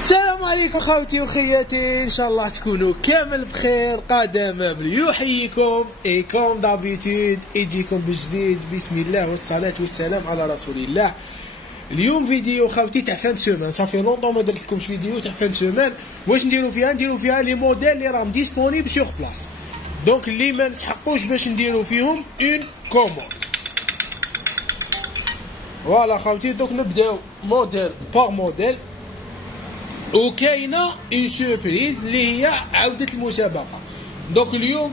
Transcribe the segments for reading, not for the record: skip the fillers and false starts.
السلام عليكم خوتي وخياتي، ان شاء الله تكونوا كامل بخير. قادم يحييكم اي كوم دابيتود يجيكم بالجديد. بسم الله والصلاه والسلام على رسول الله. اليوم فيديو خوتي تاع فان سومان، صافي لونطون ما درت لكمش فيديو تاع فان سومان. واش نديرو فيها لي موديل اللي راهم ديسپونيبل سور بلاص، دونك اللي ما نسحقوش باش نديرو فيهم اون كوموند. فوالا خوتي، دونك نبداو موديل باغ موديل. وكاينه اون سوربريز اللي هي عوده المسابقه. دونك اليوم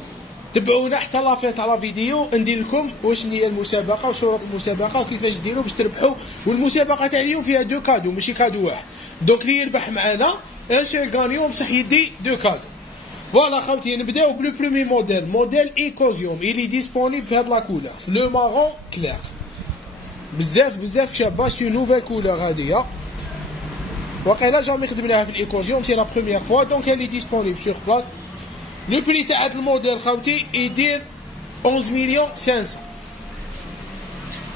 تبعونا حتى لافين تاع لا فيديو ندير لكم واش هي المسابقه وصوره المسابقه وكيفاش ديروا باش تربحوا. والمسابقه تاع اليوم فيها دو كادو ماشي كادو واحد، دونك اللي يربح معنا ان سيل غانيون بصح يدي دو كادو. فوالا خوتي، نبداو بلو برومي موديل ايكوزيوم. إلي ديسپونيبل بهاد لا كولور في لو مارون كلير، بزاف شابه. سي نوفيل كولور هادية، وقيلا جامي خدمناها في الايكوزيوم، سي لا بروميير فوا، دونك elle est disponible sur place. لو بري تاع هاد الموديل خوتي يدير 11 مليون 500.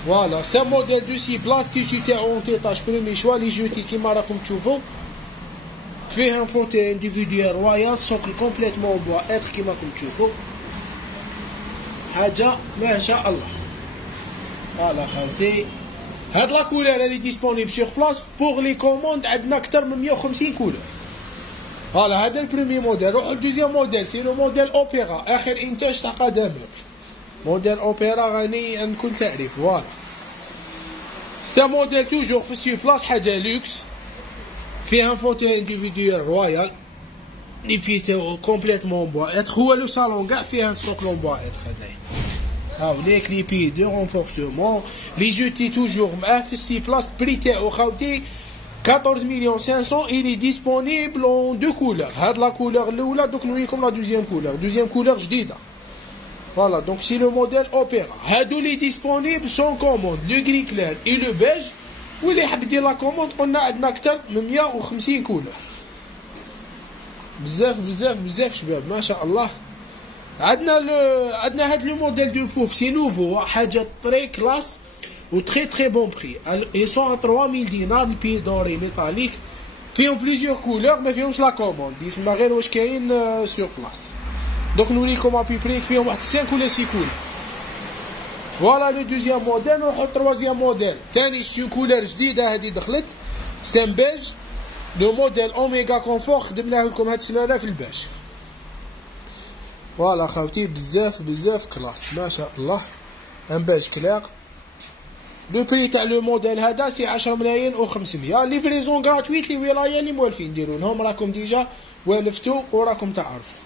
فوالا سي موديل دو 6 بلاص، تيسي تاعو اون تيطاج برومي شوا لي جوتي كيما راكم تشوفوا. فيه ان فوتي انديفيديوال رويال، سوكل كومبليتمون بوا اتر كيما راكم تشوفوا، حاجه ما شاء الله. فوالا خوتي، هاد لا كولور اللي ديسپونيبل سور بلاص. بوغ لي كوموند عندنا اكثر من 150 كولور. فوالا هذا البرومي موديل. روحو الدوزيام موديل سي لو موديل اوبيرا، اخر انتاج تاع قدم موديل اوبيرا غني عن كل تعريف. فوالا سي موديل توجور في سور بلاص، حاجه لوكس. فيها ان فوتو انديفيديوال رويال، لي بي تاعو كومبليتمون بوا اتر. هو لو صالون كاع فيها ان سوكلون بوا اتر هذايا. هاو لي كليبي دو رونفورسمون، لي جوتي توجور معاه في السي بلاص. بري تاعو خوتي 14 مليون 500. إلي ديسپونيبل اون دو كولور. هاد لا كولور الاولى، دوك نوريكم لا دوزيام كولور. دوزيام كولور جديده. فوالا دونك سي لو موديل اوبيرا. هادو لي ديسپونيبل سون كوموند لو غري كلير اي لو بيج. واللي حاب يدير لا كوموند قلنا عندنا اكثر من 150 كولور. بزاف شباب ما شاء الله. عندنا هاد لو موديل دو بوف سي نوفو، حاجه طري كلاس و تري بون بري. ils sont à 3000 دينار. البي دوري ميتاليك، فيهم بليزيور كولور، ما فيهمش لا كوموند، يسمى غير واش كاين سور بلاص. دونك نوريكم ابي بري فيهم واحد 5 ولا 6 كولور. فوالا لو دوزيام موديل. نروحو للتروازيام موديل، تاني سي كولور جديده هادي دخلت، سان بيج. لو موديل اوميغا كونفور خدمناه لكم هاد السمانه في الباج. فوالا خوتي بزاف كلاس ما شاء الله. ان باج كلير. لو بري تاع لو موديل هذا سي 10 ملايين و500. ليفريزون غراتويت لي ولايه اللي موالفين نديرو لهم، راكم ديجا والفتو وراكم تعرفوا.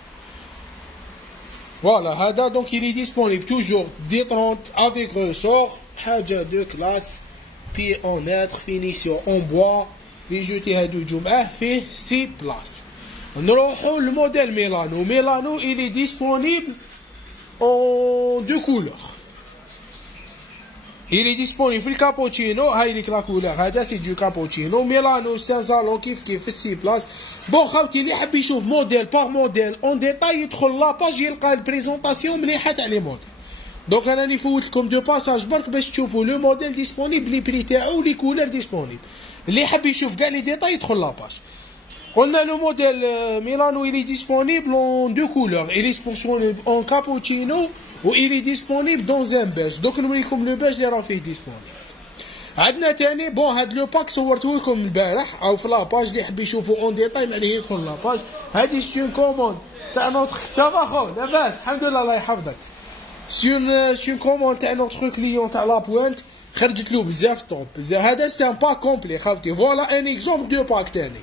فوالا هذا دونك إلي ديسپونيبل توجور دي 30 افيك ريسور، حاجه دو كلاس. بي اون اتر، فينيسيون اون بوا. لي جوتي هادو يجو معاه، فيه 6 بلاص. نروحو للموديل ميلانو. إلي ديسپونيبل اون دو كولور. إلي ديسپونيبل في الكابوتشينو. هاي ليك لا كولور، هذا سي دو كابوتشينو. ميلانو سي ان صالون كيف في السي بلاص. بون خوتي، اللي حاب يشوف موديل باغ موديل اون ديتاي يدخل لاباج يلقى البريزونطاسيون مليحه تاع لي موديل. دونك انا نفوت لكم دو باساج برك باش تشوفوا لو موديل ديسپونيبل، لي بري تاعو، لي كولور ديسپونيبل. اللي حاب يشوف كاع لي ديتاي يدخل لاباج. قلنا لو موديل ميلانو إلي ديسپونيبل اون دو كولور. إلي ديسپونيبل اون كابوتشينو و إلي ديسپونيبل دون ان بيج. دوك نوريكم لو بيج اللي راه فيه ديسپونيبل. عندنا تاني بون هاد لو باك صورته لكم البارح او في لاباج، اللي يحب يشوفوا اون ديتاي عليه يدخل لاباج. هادي سي اون كوموند تاع نوتر. سافا خو لاباس؟ الحمد لله الله يحفظك. سي اون كوموند تاع نوتر كليون تاع لا بوينت، خرجت له بزاف طوب بزاف. هذا سي ان باك كومبلي خوتي. فوالا ان اكزومبل دو باك تاني.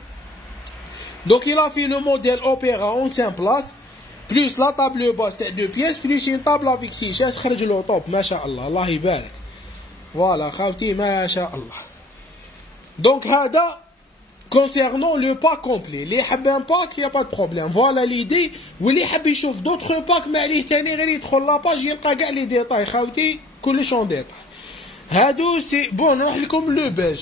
Donc il a fait le modèle Opéra en 5 places, plus la table basse de 2 pièces, plus une table avec 6 chaises. خرج له طوب ما شاء الله، الله يبارك. فوالا خوتي ما شاء الله. دونك هذا concernant le pack complet. اللي يحب ان باك يا با دو بروبليم. فوالا ليدي. واللي يحب يشوف دوطخ باك ما عليه تاني غير يدخل لاباج يلقى كاع لي ديتاي خوتي، كلش اون ديتاي. هادو سي بون. نروح لكم لو بيج.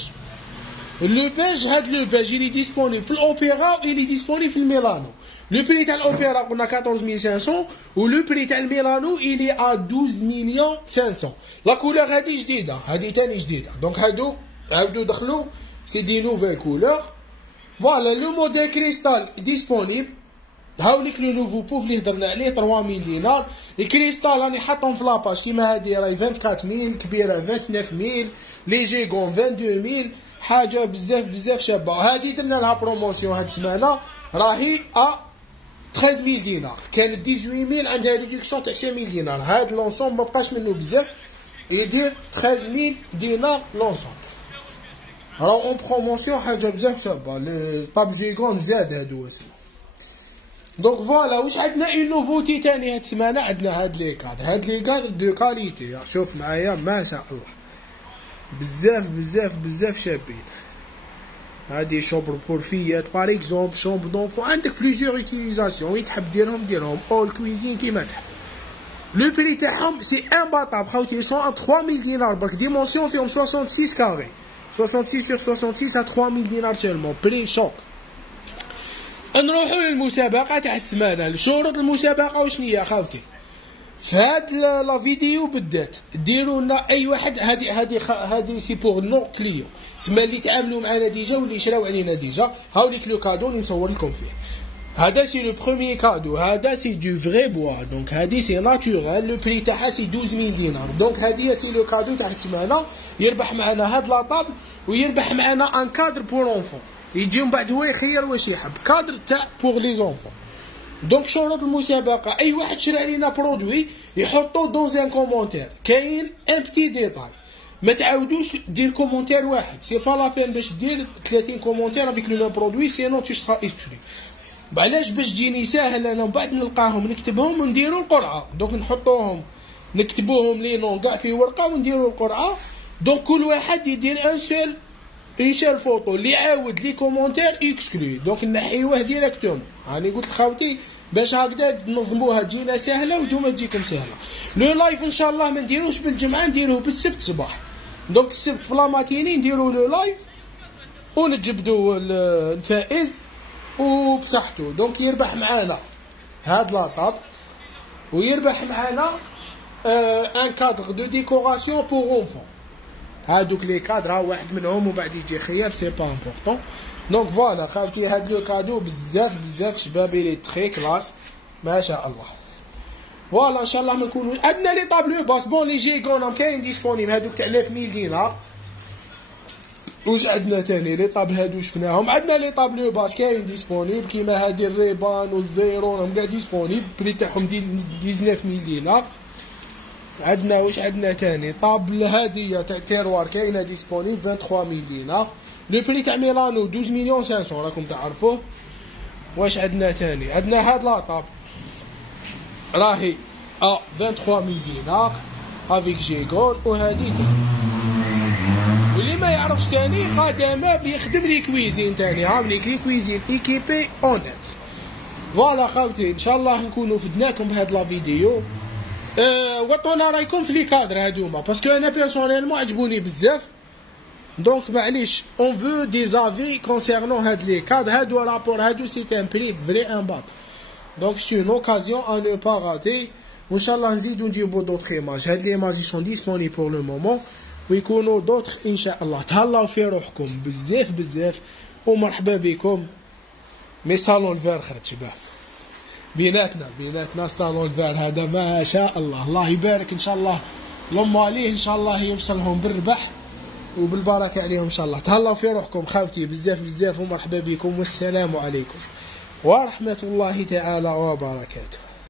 لو بيج، هاد لو بيج إلي ديسپونيبل في الأوبيرا وإلي ديسپونيبل في الميلانو. لو بري تاع الأوبيرا قلنا 14500، و لو بري تاع الميلانو إلي ا 12 مليون 500. لا كولور هادي جديدة، هادي تاني جديدة. دونك هادو عاودو دخلو سي دي نوفيل كولور. فوالا لو موديل كريستال ديسپونيبل. هاوليك لو نوفو بوف اللي هضرنا عليه 3000 دينار. الكريستال راني حاطهم في لاباج كيما هادي راهي 24000 كبيره 29000 لي جيغون 22000 حاجه بزاف شابه. هادي درنا لها بروموسيون هاد السمانه راهي 13000 دينار كانت 18000 عندها ريدكسيون تاع 5000 دينار. هاد لونسومبل مبقاش منو بزاف يدير 13000 دينار لونسومبل راه اون بروموسيون حاجه بزاف شابه. لي طاب جيغون زاد هادو واسم. دونك فوالا واش عندنا اون نوفوتي تاني هاد السمانه. عندنا هاد لي كادر دو كاليتي. شوف معايا ما شاء الله بزاف شابين. هادي شومبر بور فيات باغ اكزومبل شومبر دونفون عندك بليزيور اوتيليزاسيون وين تحب ديرهم اول كويزين كيما تحب. لو بري تاعهم سي امباطابل خاوتي سون 3000 دينار برك ديمونسيون فيهم 66 كاري 66 sur 66 à 3000 دينار سيرمون بري شوك. نروحو للمسابقة تاع السمانة. شروط المسابقة وشنيا خاوتي في هاد لا فيديو بالذات ديروا لنا اي واحد. هادي سي بور نو كليون تسمى اللي تعاملوا معنا ديجا واللي شراو علينا ديجا. هاوليك لو كادو اللي نصور لكم فيه. هذا سي لو بروميير كادو. هذا سي دو فري بوا دونك هادي سي ناتورال. لو بري تاعها سي 12000 دينار. دونك هادي سي لو كادو تاع السمانة. يربح معنا هاد لاطاب ويربح معنا ان كادر بور اونفون. يجي من بعد هو يخير واش يحب كادر تاع بور لي زونفون. دونك شروط المسابقه اي واحد شرا علينا برودوي يحطو دون ان كومونتير. كاين ان بتي ديتاي ما تعاودوش دير كومونتير واحد سي با لا بين باش دير 30 كومونتير افيك لو ميم برودوي سينون تو سرا اكسكلو. علاش باش تجيني ساهل انا من بعد نلقاهم نكتبهم ونديرو القرعه. دونك نحطوهم نكتبوهم لي نون كاع في ورقه ونديرو القرعه. دونك كل واحد يدير ان سول فوتو اللي عاود لي كومونتير اكسكلوي. دونك نحيوه ديريكتومون. راني قلت لخاوتي باش هكذا تنظموها تجينا ساهله ودوما تجيكم ساهله. لو لايف ان شاء الله ما نديروش بالجمعه نديروه بالسبت صباح. دونك السبت في لاماتيني نديرو لو لايف ونجبدو الفائز وبصحته. دونك يربح معانا هاد لاطاب ويربح معانا ان كادر دو ديكوراسيون بور اونفون. هادوك لي كادر واحد منهم وبعد يجي خيار سي با امبورطون. دونك فوالا خاوتي هاد لو كادو بزاف شبابي لي تري كلاس ما شاء الله. فوالا ان شاء الله ما نكونوا عندنا لي طابلو باس بون لي جيغون كاين ديسپونيبل هادوك تاع 9000 دينار. واش عندنا تاني لي طابل هادو شفناهم. عندنا لي طابلو باس كاين ديسپونيبل كيما هادي الريبان والزيرو راهم كاع ديسپونيبل بري تاعهم 19000 دينار. عندنا واش عندنا تاني طابل هادية تاع تيروار كاينه ديسپونيبل 23000 دينار. لو بري تاع ميلانو 12,500,000 راكم تعرفوه. واش عندنا تاني عندنا هاد لاطاب راهي 23000 دينار افيك جيغون. وهادي واللي ما يعرفش تاني قادمه بيخدم لي كويزين تاني عامليك لي كويزين ايكيبي اونيت. فوالا خاوتي ان شاء الله نكونوا فدناكم بهاد لا فيديو. وطونا رايكم في لي كادر هادوما باسكو انا بيرسونيلمون عجبوني بزاف. دونك معليش اون فو دي زافي كونسيرنون هاد لي كادر هادو رابور هادو سي ان بري فري امباط. دونك سي اون اوكازيون ا نو با راتي. وان شاء الله نزيدو نجيبو دوطخ ايماج. هاد لي ايماج سون ديسپونيبل بور لو مومون ويكونوا دوطخ ان شاء الله. تهلاو في روحكم بزاف ومرحبا بكم. مي صالون الفير خرج شباب بيناتنا صالون الفير هذا ما شاء الله. الله يبارك ان شاء الله لهم عليه ان شاء الله يوصلهم بالربح وبالبركه عليهم ان شاء الله. تهلاو في روحكم خاوتي بزاف ومرحبا بكم والسلام عليكم ورحمه الله تعالى وبركاته.